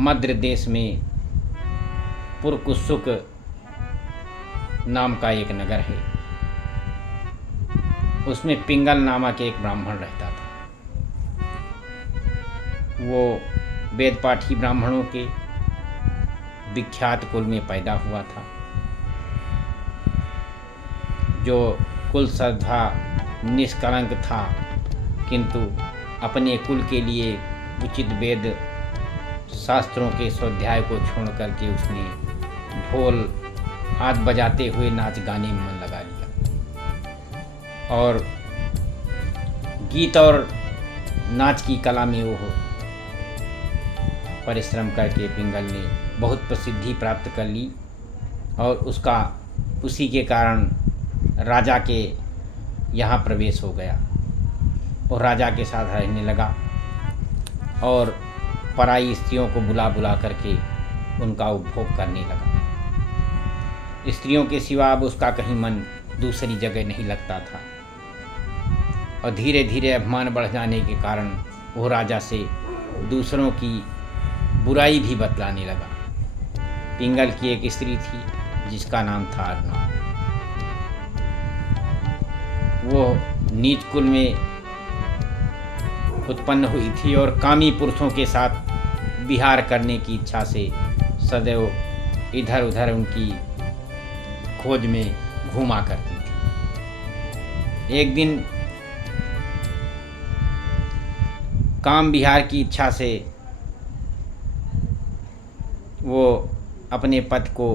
मद्र देश में पुरकुसुक नाम का एक नगर है। उसमें पिंगल नामक एक ब्राह्मण रहता था। वो वेद पाठी ब्राह्मणों के विख्यात कुल में पैदा हुआ था, जो कुल श्रद्धा निष्कलंक था, किंतु अपने कुल के लिए उचित वेद शास्त्रों के स्वाध्याय को छोड़ करके उसने ढोल हाथ बजाते हुए नाच गाने में मन लगा लिया और गीत और नाच की कला में वो परिश्रम करके पिंगल ने बहुत प्रसिद्धि प्राप्त कर ली और उसी के कारण राजा के यहाँ प्रवेश हो गया और राजा के साथ रहने लगा और पराई स्त्रियों को बुला बुला करके उनका उपभोग करने लगा। स्त्रियों के सिवा अब उसका कहीं मन दूसरी जगह नहीं लगता था और धीरे धीरे अभिमान बढ़ जाने के कारण वो राजा से दूसरों की बुराई भी बतलाने लगा। पिंगल की एक स्त्री थी जिसका नाम था अरुणा। वो नीच कुल में उत्पन्न हुई थी और कामी पुरुषों के साथ विहार करने की इच्छा से सदैव इधर उधर उनकी खोज में घूमा करती थी। एक दिन काम विहार की इच्छा से वो अपने पति को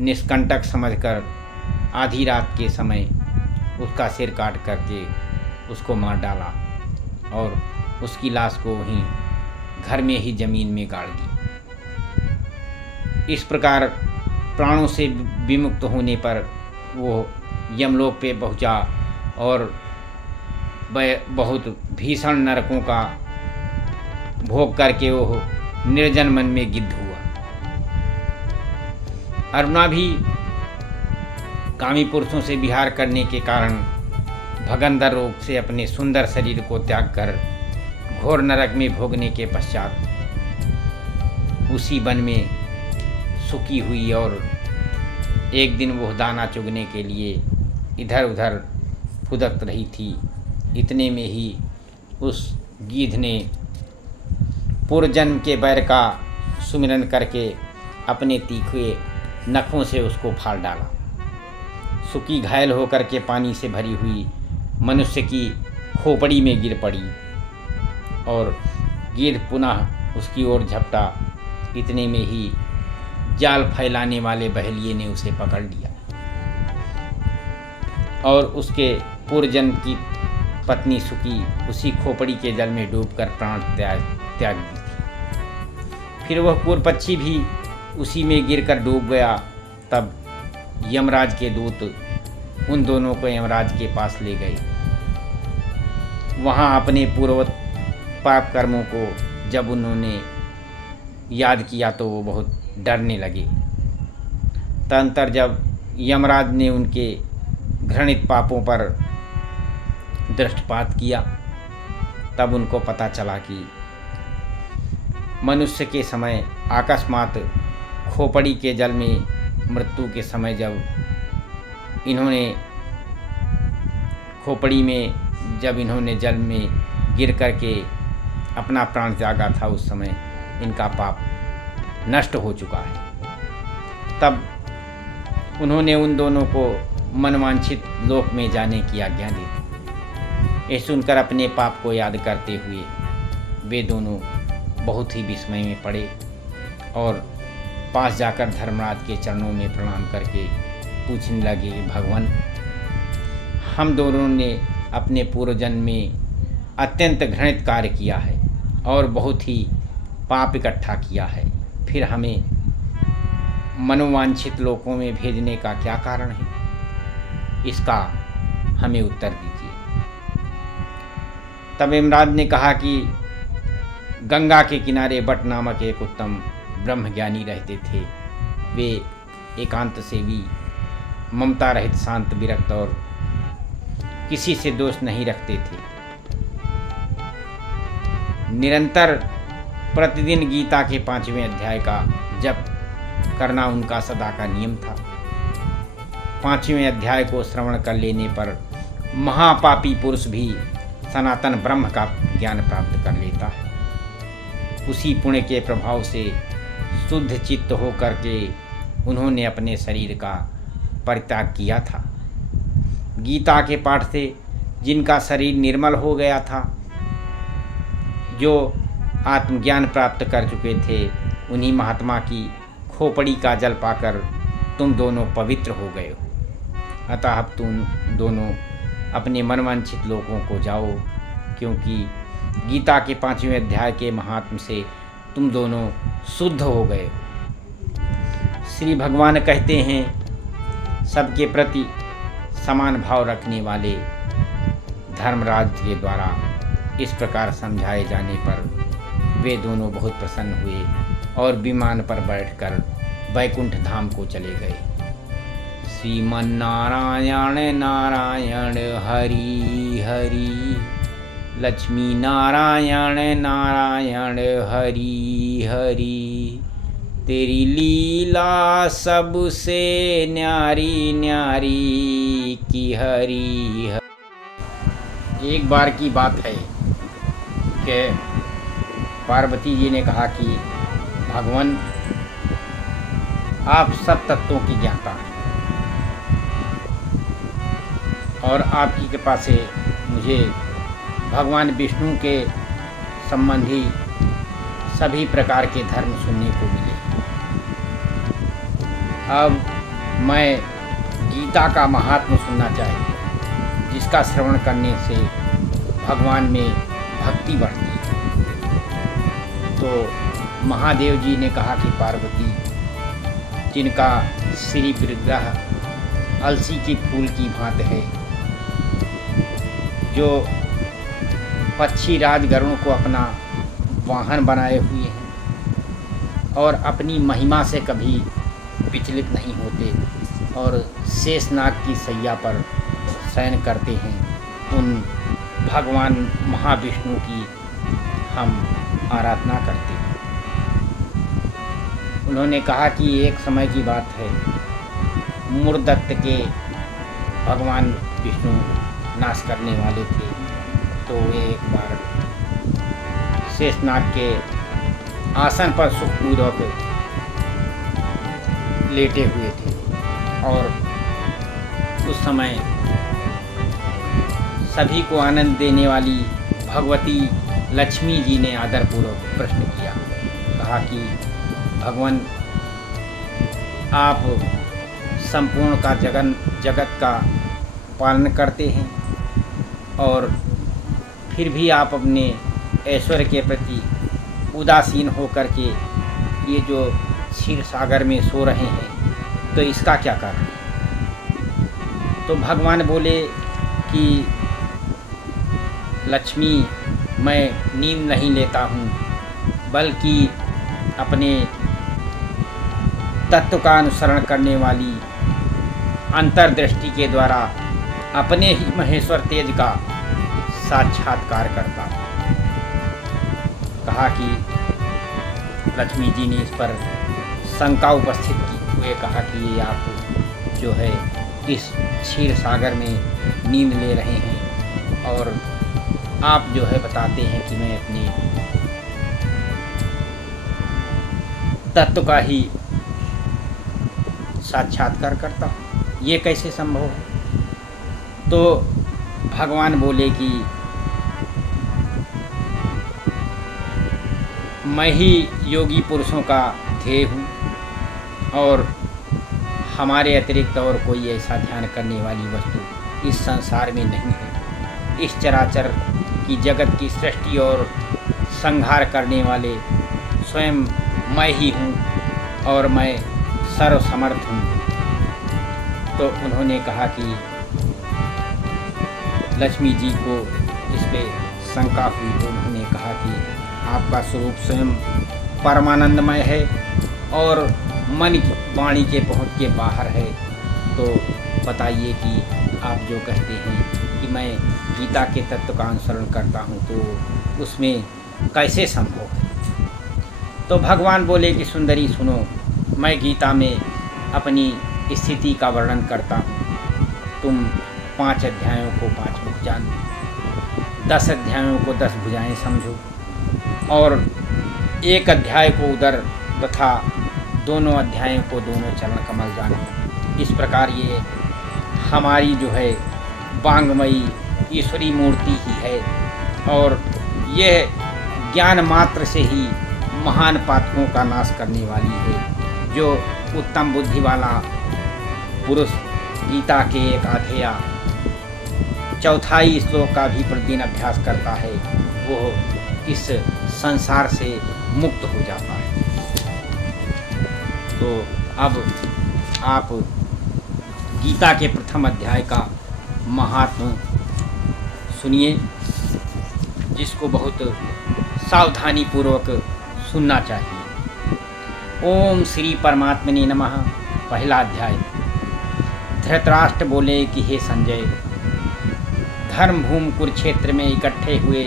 निष्कंटक समझकर आधी रात के समय उसका सिर काट करके उसको मार डाला और उसकी लाश को वहीं घर में ही जमीन में गाड़ दी। इस प्रकार प्राणों से विमुक्त होने पर वो यमलोक पे पहुंचा और बहुत भीषण नरकों का भोग करके वो निर्जन मन में गिद्ध हुआ। अरुणा भी कामी पुरुषों से विहार करने के कारण भगंदर रोग से अपने सुंदर शरीर को त्याग कर घोर नरक में भोगने के पश्चात उसी वन में सुखी हुई और एक दिन वो दाना चुगने के लिए इधर उधर फुदकत रही थी। इतने में ही उस गीध ने पूर्वजन्म के बैर का सुमिरन करके अपने तीखे नखों से उसको फाड़ डाला। सुकी घायल होकर के पानी से भरी हुई मनुष्य की खोपड़ी में गिर पड़ी और गिद्ध पुनः उसकी ओर झपटा। इतने में ही जाल फैलाने वाले बहेलिए ने उसे पकड़ लिया और उसके पूर्वजन्म की पत्नी सुकी उसी खोपड़ी के जल में डूबकर प्राण त्याग दी थी। फिर वह पूर्वपक्षी भी उसी में गिरकर डूब गया। तब यमराज के दूत उन दोनों को यमराज के पास ले गए। वहाँ अपने पूर्व पाप कर्मों को जब उन्होंने याद किया तो वो बहुत डरने लगे। तदनंतर जब यमराज ने उनके घृणित पापों पर दृष्टिपात किया तब उनको पता चला कि मनुष्य के समय अकस्मात खोपड़ी के जल में मृत्यु के समय जब इन्होंने खोपड़ी में जब इन्होंने जल में गिर करके अपना प्राण त्यागा था, उस समय इनका पाप नष्ट हो चुका है। तब उन्होंने उन दोनों को मनवांछित लोक में जाने की आज्ञा दी। ये सुनकर अपने पाप को याद करते हुए वे दोनों बहुत ही विस्मय में पड़े और पास जाकर धर्मराज के चरणों में प्रणाम करके पूछने लगे, भगवान, हम दोनों ने अपने पूर्वजन्म में अत्यंत घृणित कार्य किया है और बहुत ही पाप इकट्ठा किया है, फिर हमें मनोवांछित लोकों में भेजने का क्या कारण है? इसका हमें उत्तर दीजिए। तब यमराज ने कहा कि गंगा के किनारे बट नामक एक उत्तम ब्रह्मज्ञानी रहते थे। वे एकांत सेवी, ममता रहित, शांत, विरक्त और किसी से दोष नहीं रखते थे। निरंतर प्रतिदिन गीता के 5वें अध्याय का जप करना उनका सदा का नियम था। 5वें अध्याय को श्रवण कर लेने पर महापापी पुरुष भी सनातन ब्रह्म का ज्ञान प्राप्त कर लेता है। उसी पुण्य के प्रभाव से शुद्ध चित्त हो करके उन्होंने अपने शरीर का परित्याग किया था। गीता के पाठ से जिनका शरीर निर्मल हो गया था, जो आत्मज्ञान प्राप्त कर चुके थे, उन्हीं महात्मा की खोपड़ी का जल पाकर तुम दोनों पवित्र हो गए हो। अतः अब तुम दोनों अपने मनवांछित लोगों को जाओ, क्योंकि गीता के 5वें अध्याय के महात्म से तुम दोनों शुद्ध हो गए हो। श्री भगवान कहते हैं, सबके प्रति समान भाव रखने वाले धर्मराज के द्वारा इस प्रकार समझाए जाने पर वे दोनों बहुत प्रसन्न हुए और विमान पर बैठकर वैकुंठ धाम को चले गए। श्रीमन्नारायण नारायण हरि हरि, लक्ष्मी नारायण नारायण हरि हरि, तेरी लीला सबसे न्यारी न्यारी की हरि हरि। एक बार की बात है कि पार्वती जी ने कहा कि भगवान, आप सब तत्वों की ज्ञाता हैं और आपकी कृपा से मुझे भगवान विष्णु के संबंधी सभी प्रकार के धर्म सुनने को मिले। अब मैं गीता का महात्म सुनना चाहती, जिसका श्रवण करने से भगवान में भक्ति बढ़ती है। तो महादेव जी ने कहा कि पार्वती, जिनका श्री विग्रह अलसी के फूल की भांति है, जो पक्षी राज गरुड़ को अपना वाहन बनाए हुए हैं और अपनी महिमा से कभी विचलित नहीं होते और शेषनाग की सैया पर शयन करते हैं, उन भगवान महाविष्णु की हम आराधना करते हैं। उन्होंने कहा कि एक समय की बात है, मूर्दत्त के भगवान विष्णु नाश करने वाले थे, तो वे एक बार शेषनाग के आसन पर सुखपूर्वक लेटे हुए थे और उस समय सभी को आनंद देने वाली भगवती लक्ष्मी जी ने आदरपूर्वक प्रश्न किया। कहा कि भगवान, आप संपूर्ण का जगत का पालन करते हैं और फिर भी आप अपने ऐश्वर्य के प्रति उदासीन होकर के ये जो क्षीर सागर में सो रहे हैं, तो इसका क्या कारण है? तो भगवान बोले कि लक्ष्मी, मैं नींद नहीं लेता हूँ, बल्कि अपने तत्व का अनुसरण करने वाली अंतर्दृष्टि के द्वारा अपने ही महेश्वर तेज का साक्षात्कार करता हूँ। कहा कि लक्ष्मी जी ने इस पर शंका उपस्थित की हुए कहा कि ये आप जो है इस क्षीर सागर में नींद ले रहे हैं और आप जो है बताते हैं कि मैं अपने तत्व का ही साक्षात्कार करता हूँ, ये कैसे संभव है? तो भगवान बोले कि मैं ही योगी पुरुषों का ध्येय हूँ और हमारे अतिरिक्त और कोई ऐसा ध्यान करने वाली वस्तु इस संसार में नहीं है। इस चराचर की जगत की सृष्टि और संहार करने वाले स्वयं मैं ही हूँ और मैं सर्वसमर्थ हूँ। तो उन्होंने कहा कि लक्ष्मी जी को इस पे शंका हुई, तो उन्होंने कहा कि आपका स्वरूप स्वयं परमानंदमय है और मन की वाणी के पहुँच के बाहर है। तो बताइए कि आप जो कहते हैं कि मैं गीता के तत्व का अनुसरण करता हूँ, तो उसमें कैसे संभव है? तो भगवान बोले कि सुंदरी सुनो, मैं गीता में अपनी स्थिति का वर्णन करता हूँ। तुम 5 अध्यायों को 5 मुख जानो, 10 अध्यायों को 10 भुजाएं समझो, और एक अध्याय को उदर तथा दोनों अध्यायों को दोनों चरण कमल जानो। इस प्रकार ये हमारी जो है वांगमयी ईश्वरी मूर्ति ही है, और यह ज्ञान मात्र से ही महान पातकों का नाश करने वाली है। जो उत्तम बुद्धि वाला पुरुष गीता के एक आधे या चौथाई श्लोक का भी प्रतिदिन अभ्यास करता है, वो इस संसार से मुक्त हो जाता है। तो अब आप गीता के प्रथम अध्याय का महात्म सुनिए, जिसको बहुत सावधानी पूर्वक सुनना चाहिए। ओम श्री परमात्मने नमः। पहला अध्याय। धृतराष्ट्र बोले कि हे संजय, धर्मभूमि कुरुक्षेत्र में इकट्ठे हुए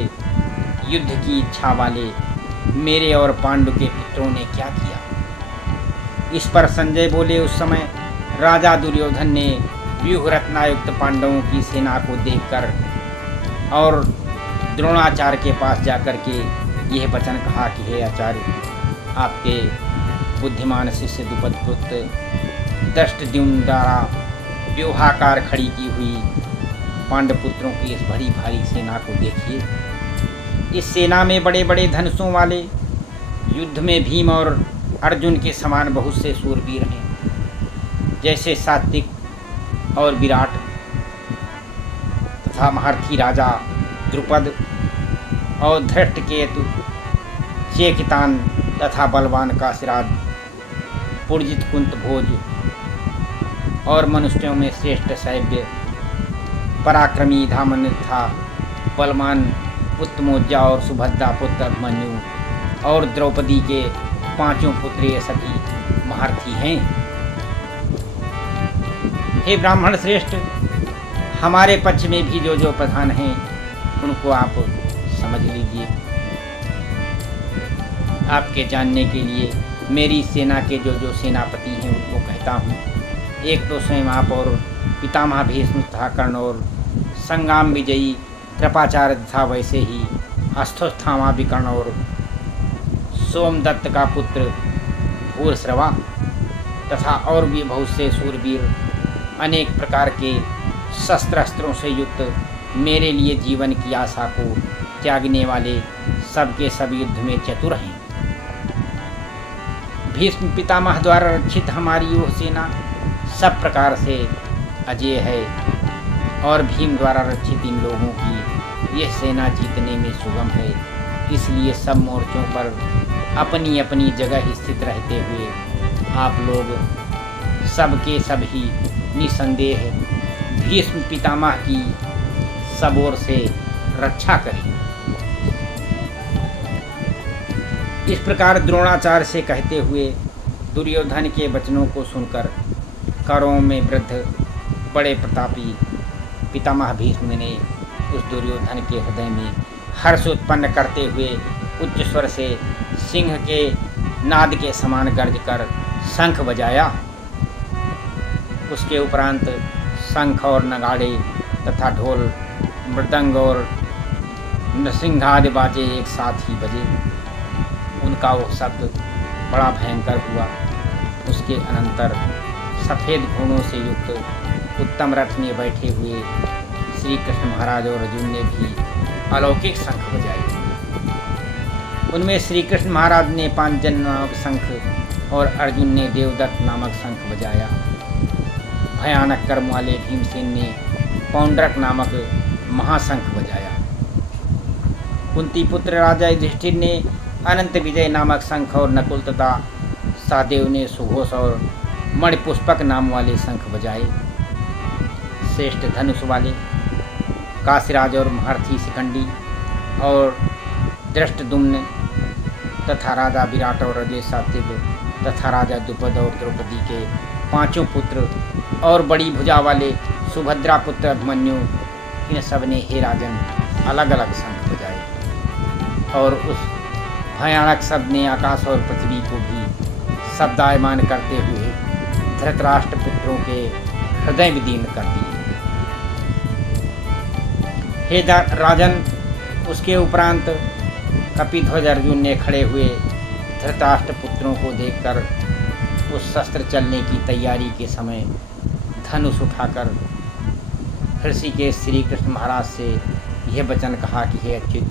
युद्ध की इच्छा वाले मेरे और पांडु के पुत्रों ने क्या किया। इस पर संजय बोले, उस समय राजा दुर्योधन ने व्यूह रत्नायुक्त पांडवों की सेना को देखकर और द्रोणाचार्य के पास जाकर के यह वचन कहा कि हे आचार्य, आपके बुद्धिमान शिष्य द्रुपद पुत्र दृष्टद्युम्न द्वारा व्यूहाकार खड़ी की हुई पांडवपुत्रों की इस बड़ी भारी सेना को देखिए। इस सेना में बड़े बड़े धनुषों वाले, युद्ध में भीम और अर्जुन के समान बहुत से शूरवीर हैं, जैसे सात्विक और विराट तथा महारथी राजा द्रुपद और धृष्टकेतु, चेकितान तथा बलवान काशीराज, पुरजित कुंत भोज और मनुष्यों में श्रेष्ठ सैव्य पराक्रमी धामन था, बलवान उत्तमोज्जा और सुभद्रा पुत्र अभिमन्यु और द्रौपदी के 5 पुत्र ये सभी महारथी हैं। हे ब्राह्मण श्रेष्ठ, हमारे पक्ष में भी जो जो प्रधान हैं उनको आप समझ लीजिए। आपके जानने के लिए मेरी सेना के जो जो सेनापति हैं उनको कहता हूँ। एक तो स्वयं आप और पितामह भीष्म तथा कर्ण और संग्राम विजयी कृपाचार्य था, वैसे ही अश्वत्थामा विकर्ण और सोमदत्त का पुत्र भूरिश्रवा तथा और भी बहुत से शूरवीर, अनेक प्रकार के शस्त्र अस्त्रों से युक्त, मेरे लिए जीवन की आशा को त्यागने वाले, सबके सब युद्ध में चतुर हैं। भीष्म पितामह द्वारा रक्षित हमारी यह सेना सब प्रकार से अजेय है, और भीम द्वारा रक्षित इन लोगों की यह सेना जीतने में सुगम है। इसलिए सब मोर्चों पर अपनी अपनी जगह स्थित रहते हुए आप लोग सबके सभी निसंदेह भीष्म पितामह की सब ओर से रक्षा करें। इस प्रकार द्रोणाचार्य से कहते हुए दुर्योधन के वचनों को सुनकर कौरवों में वृद्ध बड़े प्रतापी पितामह भीष्म ने उस दुर्योधन के हृदय में हर्ष उत्पन्न करते हुए उच्च स्वर से सिंह के नाद के समान गर्ज कर शंख बजाया। उसके उपरांत शंख और नगाड़े तथा ढोल, मृदंग और नृसिंघादि बाजे एक साथ ही बजे। उनका वो शब्द बड़ा भयंकर हुआ। उसके अनंतर सफ़ेद घोड़ों से युक्त उत्तम रथ में बैठे हुए श्री कृष्ण महाराज और अर्जुन ने भी अलौकिक शंख बजाए। उनमें श्री कृष्ण महाराज ने पांचजन नामक शंख और अर्जुन ने देवदत्त नामक शंख बजाया। भयानक कर्म वाले भीमसेन ने पौंड्रक नामक महाशंख बजाया। कुंती पुत्र राजा युधिष्ठिर ने अनंत विजय नामक शंख और नकुल तथा सहदेव ने सुघोष और मणिपुष्पक नाम वाले शंख बजाए। श्रेष्ठ धनुष वाले काशीराज और महारथी शिखंडी और दृष्टद्युम्न तथा राजा विराट और अजय सात्विक तथा राजा द्रुपद और द्रौपदी के 5 पुत्र और बड़ी भुजा वाले सुभद्रा पुत्र अभिमन्यु, इन सब ने हे राजन अलग अलग शंख बजाए और उस भयानक शब्द ने आकाश और पृथ्वी को भी शब्दायमान करते हुए धृतराष्ट्र पुत्रों के हृदय विदीर्ण कर दिए। हे राजन, उसके उपरांत कपिध्वज अर्जुन ने खड़े हुए धृतराष्ट्र पुत्रों को देखकर उस शस्त्र चलने की तैयारी के समय धनुष उठाकर ऋषिकेश श्री कृष्ण महाराज से यह वचन कहा कि हे अच्युत,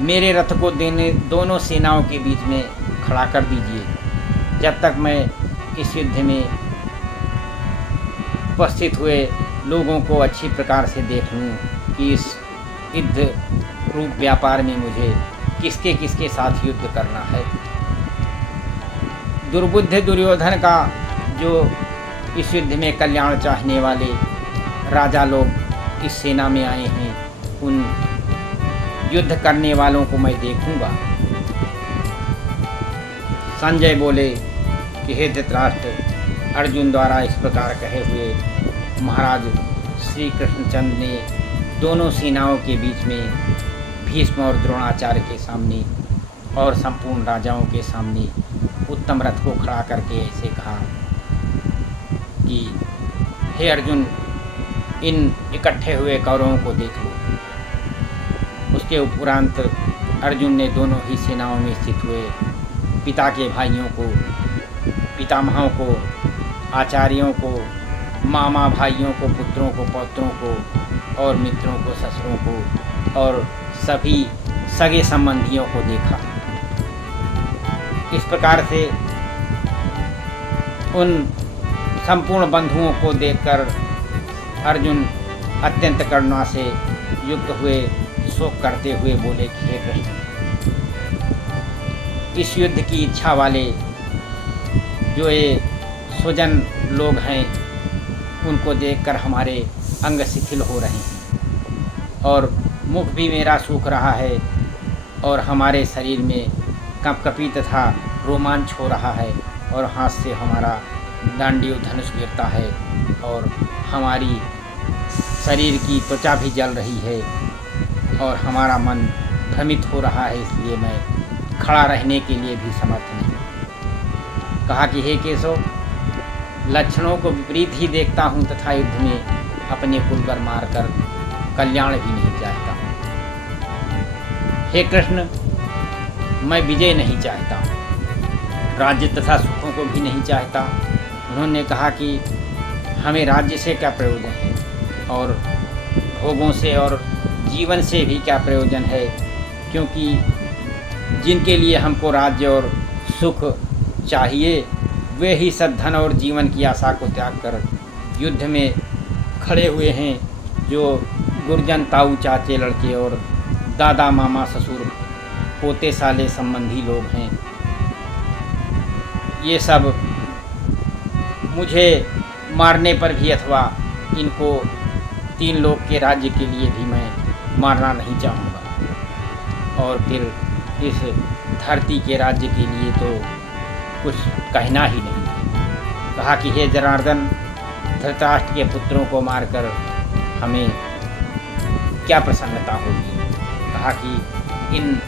मेरे रथ को दोनों सेनाओं के बीच में खड़ा कर दीजिए, जब तक मैं इस युद्ध में उपस्थित हुए लोगों को अच्छी प्रकार से देख लूँ कि इस युद्ध रूप व्यापार में मुझे किसके किसके साथ युद्ध करना है। दुर्बुद्ध दुर्योधन का जो इस युद्ध में कल्याण चाहने वाले राजा लोग इस सेना में आए हैं, उन युद्ध करने वालों को मैं देखूंगा। संजय बोले कि हे धृतराष्ट्र, अर्जुन द्वारा इस प्रकार कहे हुए महाराज श्री कृष्णचंद्र ने दोनों सेनाओं के बीच में भीष्म और द्रोणाचार्य के सामने और संपूर्ण राजाओं के सामने उत्तम रथ को खड़ा करके ऐसे कहा कि हे अर्जुन, इन इकट्ठे हुए कौरवों को देख लो। उसके उपरांत अर्जुन ने दोनों ही सेनाओं में स्थित हुए पिता के भाइयों को, पितामहों को, आचार्यों को, मामा भाइयों को, पुत्रों को, पौत्रों को और मित्रों को, ससुरों को और सभी सगे संबंधियों को देखा। इस प्रकार से उन संपूर्ण बंधुओं को देखकर अर्जुन अत्यंत करुणा से युक्त हुए शोक करते हुए बोले कि हे कृष्ण, इस युद्ध की इच्छा वाले जो ये स्वजन लोग हैं, उनको देखकर हमारे अंग शिथिल हो रहे हैं और मुख भी मेरा सूख रहा है और हमारे शरीर में कंपकपी तथा रोमांच हो रहा है और हाथ से हमारा डांडियो धनुष गिरता है और हमारी शरीर की त्वचा भी जल रही है और हमारा मन भ्रमित हो रहा है, इसलिए मैं खड़ा रहने के लिए भी समर्थ नहीं। कहा कि हे केशव, लक्षणों को विपरीत ही देखता हूँ तथा युद्ध में अपने कुल पर मारकर कल्याण भी नहीं चाहता। हे कृष्ण, मैं विजय नहीं चाहता, राज्य तथा सुखों को भी नहीं चाहता। उन्होंने कहा कि हमें राज्य से क्या प्रयोजन है और भोगों से और जीवन से भी क्या प्रयोजन है, क्योंकि जिनके लिए हमको राज्य और सुख चाहिए वे ही सद्धन और जीवन की आशा को त्याग कर युद्ध में खड़े हुए हैं। जो गुरजन, ताऊ, चाचे, लड़के और दादा, मामा, ससुर, पोते, साले संबंधी लोग हैं, ये सब मुझे मारने पर भी अथवा इनको तीन लोग के राज्य के लिए भी मैं मारना नहीं चाहूँगा और फिर इस धरती के राज्य के लिए तो कुछ कहना ही नहीं। कहा कि हे जनार्दन, धृतराष्ट्र के पुत्रों को मारकर हमें क्या प्रसन्नता होगी। कहा कि इन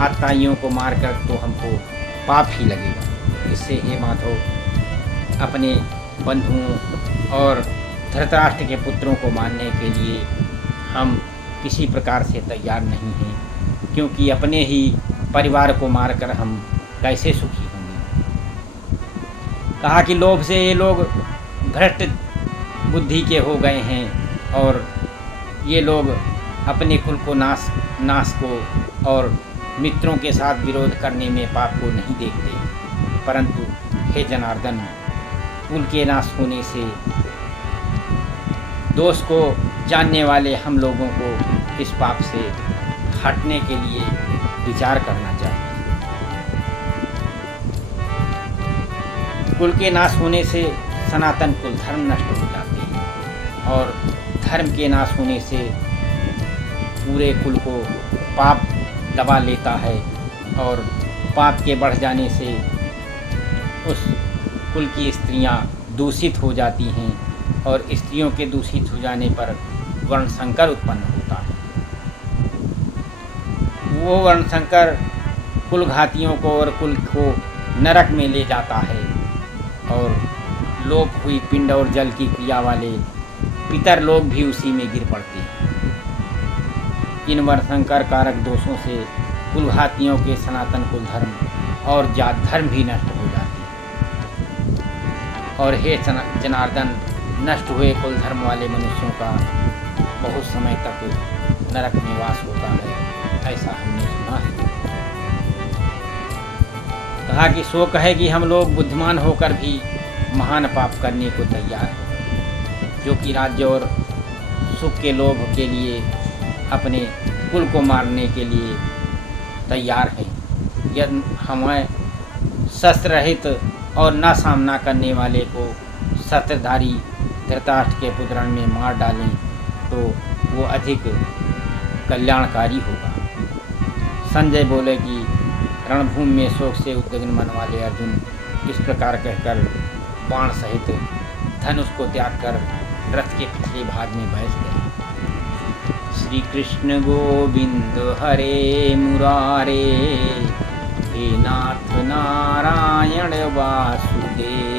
आत्ताइयों को मारकर तो हमको पाप ही लगेगा। इससे हे माधव, अपने बंधुओं और धृतराष्ट्र के पुत्रों को मारने के लिए हम किसी प्रकार से तैयार नहीं हैं, क्योंकि अपने ही परिवार को मारकर हम कैसे सुखी होंगे। कहा कि लोभ से ये लोग भ्रष्ट बुद्धि के हो गए हैं और ये लोग अपने कुल को नाश को और मित्रों के साथ विरोध करने में पाप को नहीं देखते, परंतु हे जनार्दन, कुल के नाश होने से दोष को जानने वाले हम लोगों को इस पाप से हटने के लिए विचार करना चाहिए। कुल के नाश होने से सनातन कुल धर्म नष्ट हो जाते हैं और धर्म के नाश होने से पूरे कुल को पाप दबा लेता है और पाप के बढ़ जाने से उस कुल की स्त्रियां दूषित हो जाती हैं और स्त्रियों के दूषित हो जाने पर वर्ण संकर उत्पन्न होता है। वो वर्ण संकर कुल घातियों को और कुल को नरक में ले जाता है और लोप हुई पिंड और जल की क्रिया वाले पितर लोग भी उसी में गिर पड़ते हैं। इन वर्णशंकर कारक दोषों से कुल घातियों के सनातन कुल धर्म और जात धर्म भी नष्ट हो जाते हैं। और हे जनार्दन, नष्ट हुए कुल धर्म वाले मनुष्यों का बहुत समय तक नरक में वास होता है, ऐसा हमने सुना है। कहा कि शोक है कि हम लोग बुद्धिमान होकर भी महान पाप करने को तैयार हैं, जो कि राज्य और सुख के लोभ के लिए अपने कुल को मारने के लिए तैयार हैं। यदि हमें शस्त्र रहित और न सामना करने वाले को शस्त्रधारी धृतराष्ट्र के पुत्र में मार डालें तो वो अधिक कल्याणकारी होगा। संजय बोले कि रणभूमि में शोक से उद्विग्न मन वाले अर्जुन इस प्रकार कहकर बाण सहित धनुष को त्याग कर रथ के पिछले भाग में बैठ गए। श्री कृष्ण गोविंद हरे मुरारे, हे नाथ नारायण वासुदेव।